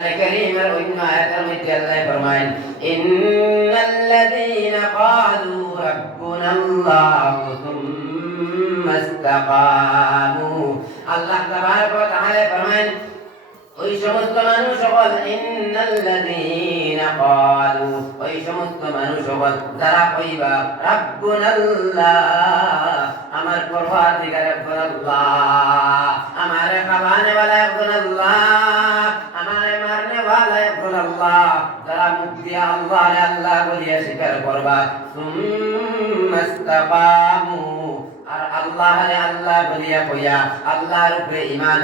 الكريم وإن آيات المجد الله فرمائن إن الذين قالوا ربنا الله ثم استقاموا الله تبارك وتعالى فرمائن ওই সমস্ত মানুষ সকল ইন্নাল্লাযীন ক্বালু ওই সমস্ত মানুষ সকল যারা কইবা রাব্বুনাল্লাহ আমার পরওয়ারদিগার আল্লাহ আমারে খাওয়ানে वाला আল্লাহ যারা মুখ দিয়া আল্লাহ আল্লাহ বলিয়া স্বীকার করবা। সুম্মাস্তাকামু। আর আল্লাহ বলিয়া কইয়া, আল্লাহর উপরে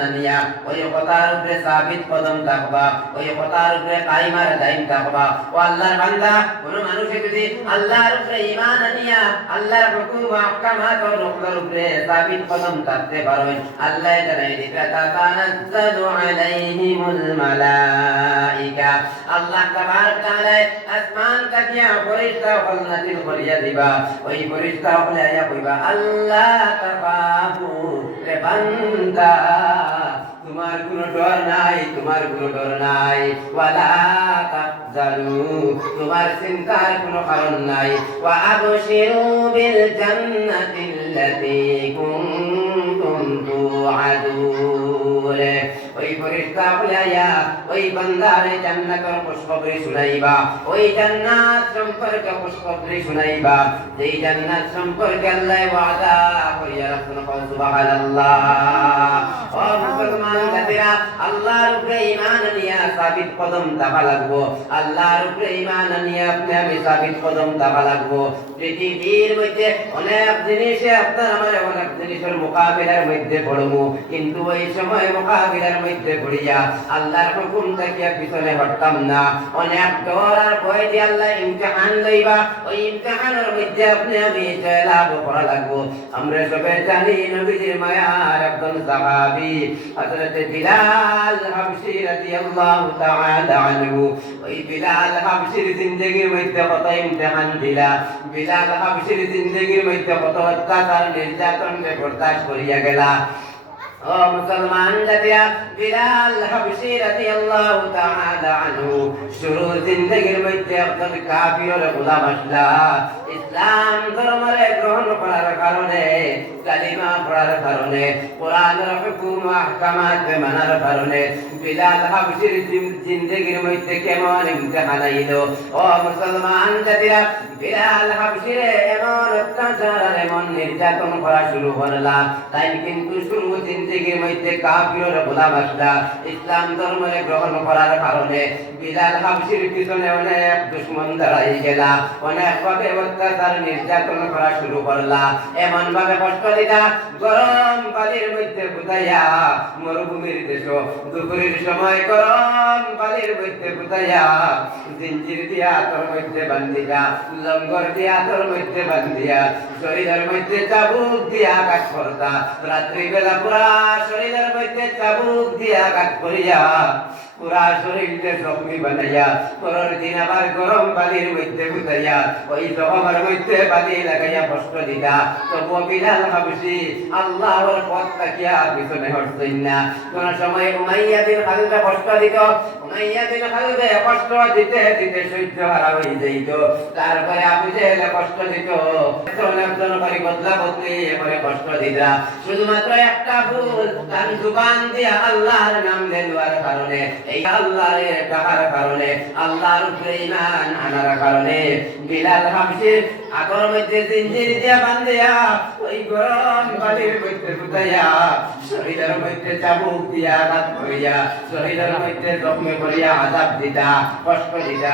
আনিয়া, ওই কথার উপরে সাবিত কদম থাকবা ওই কথার উপরে কাইমার দাইম থাকবা ও আল্লাহর বান্দা, কোন মানুষ যদি আল্লাহর উপরে আনিয়া, আল্লাহর হুকুম উপরে সাবিত কদম থাকতে আল্লাহ জানাই দিবে আলাইহিমুল মালাইকা। আল্লাহ তাআলা আসমান ফেরেশতা করিয়া দিবা। ওই ফেরেশতা কইবা, আল্লাহ তাকাবু রে বান্দা। তোমার কোনো ডর নাই, তোমার কোনো ডর নাই। ওয়ালা জানু তোমার চিন্তার কোনো কারণ নাই। ওয়া আবশিরু বিল জান্নাতিল্লাতি কুনতুম তুআদুন ওই ফেরেশতা বুলাইয়া ওই বান্দার জান্নাতের খুশখবরি শুনাইবা। ওই জান্নাত সম্পর্কে খুশখবরি শুনাইবা। যেই জান্নাত সম্পর্কে আল্লাহ ওয়াদা করিয়া রাখুন সুবহানাল্লাহ। ও মুসলমান জাতিরা, আল্লাহর উপরে ঈমান নিয়া সাবিত কদম থাকা লাগবো। আল্লাহর উপরে ঈমান নিয়া আপনি আমি সাবিত কদম থাকা লাগবো। পৃথিবীর মধ্যে অনেক জিনিসে আপনার আমার অনেক জিনিসের মোকাবিলার মধ্যে পড়ব কিন্তু ওই সময় মোকাবিলার মধ্যে পড়িয়া আল্লাহর হুকুম থাকিয়া পিছনে হটতাম না। অনেক ডর ভয় দিয়ে আল্লাহ ইমতিহান লইবা। ওই ইমতিহানের মধ্যে আপনি আমি জয়লাভ করা লাগবো। আমরা সবাই জানি নবীজির মায়ার একজন সাহাবী, হযরত বিলাল হাবশী রাদিয়াল্লাহু তাআলা আনহু ওই বিলাল হাবশীর জিন্দেগির মধ্যে কত ইমতিহান দিলা বিলাল হাবশীর জিন্দেগির মধ্যে কত অত্যাচার নির্যাতন বরদাস্ত করিয়া গেলা ও মুসলমান জাতিয়া বিলাল হাবশী রাদিয়াল্লাহু তাআলা আনহু শুরুর জিন্দেগির মধ্যে একজন কাফিরের গোলাম আসলা। ইসলাম ধর্মরে গ্রহণ করার কারণে, কালিমা পড়ার কারণে, কোরআনের হুকুম আহকামাত মানার কারণে বিলাল হাবশীর জিন্দেগির মধ্যে কেমন ইমতিহান আইলো? ও মুসলমান জাতিরা বিলাল এমন অত্যাচার এমন নির্যাতন করা শুরু করলা। তাই কিন্তু শুরু জিন্দেগির মধ্যে গোলাম আসলা ইসলাম ধর্মরে গ্রহণ করার কারণে বিলাল হাবশীর পিছনে অনেক দুশ্মন দাঁড়াই গেলা, অনেক ভাবে অত্যাচার নির্যাতন করা শুরু করলা। এমন ভাবে কষ্ট দিলা, গরম বালির মধ্যে বুঝাইয়া মরুভূমির দেশ, দুপুরের সময় গরম বালির মধ্যে বুঝাইয়া জিঞ্জির দিয়া তোর মধ্যে বান্ধিয়া, লঙ্গর দিয়া তোর মধ্যে বান্ধিয়া, শরীরের মধ্যে চাবুক দিয়া কাজ করতা রাত্রি বেলা পুরা শরীরের মধ্যে চাবুক দিয়া কাজ করিয়া পুরা শরীরকে জখমি বানাইয়া পরের দিন আবার গরম পানির মধ্যে গুতাইয়া ওই জখমের মধ্যে পানি লাগাইয়া কষ্ট দিতা তবু বিলাল হাবসি আল্লাহর পথ তাকিয়া পিছনে হটছেন না। কোন সময় উমাইয়া বিন খালদে কষ্ট দিত উমাইয়া বিন খালদে কষ্ট দিতে দিতে সহ্য হারা হয়ে যাইত। তারপরে আবু জেহেলে কষ্ট দিত। একজন করে বদলা বদলি করে কষ্ট দিতা শুধুমাত্র একটা ভুল, তার জুবান দিয়া আল্লাহর নাম দেওয়ার কারণে এই আল্লাহর ডাকার কারণে, আল্লাহর উপরে ঈমান আনার কারণে, বিলাল হাবশির আগর মধ্যে জিঞ্জির দিয়া বান্ধিয়া, ওই গরম বালির মধ্যে ফুটাইয়া, শরীরের মধ্যে চাবুক দিয়া আঘাত করিয়া, শরীরের মধ্যে জখমে করিয়া আজাব দিতা, কষ্ট দিতা